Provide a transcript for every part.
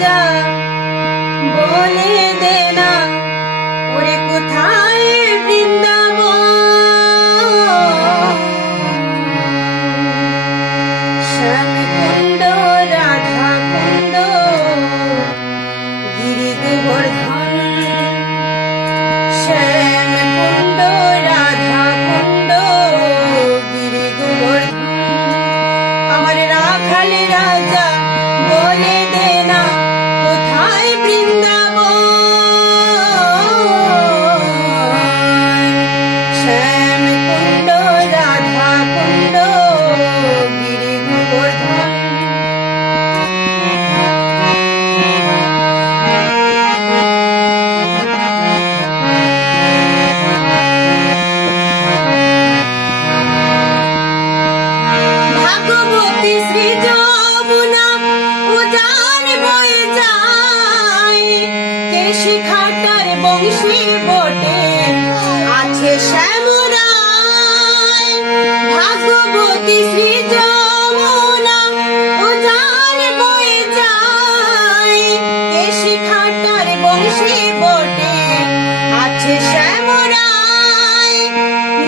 রাজা বলে দে না ওরে কোথায় বৃন্দাবন। শ্যামকুণ্ড রাধা কুণ্ড গিরি গোবর্ধন। শ্যামকুণ্ড রাধা কুণ্ড গিরি গোবর্ধন। আমার রাখাল রাজা বলে দে না কোথায় বৃন্দাবন। শ্যামকুণ্ড রাধা কুণ্ড গিরি গোবর্ধন। ভাগবতী শ্রী যমুনা উজান বয়ে যায়। কেশি খাটার বংশী বটে আছে শ্যামরায়। ভাগবতী শ্রী যমুনা উজান বয়ে যায়। কেশি খাটার বংশী বটে আছে শ্যামরায়।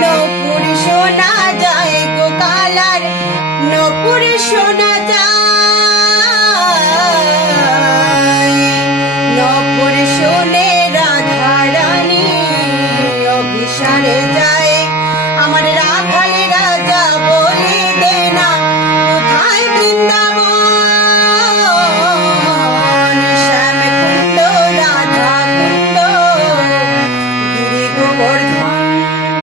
নকুর শোনা যায় গোকালার, নকুর শোনা যায়।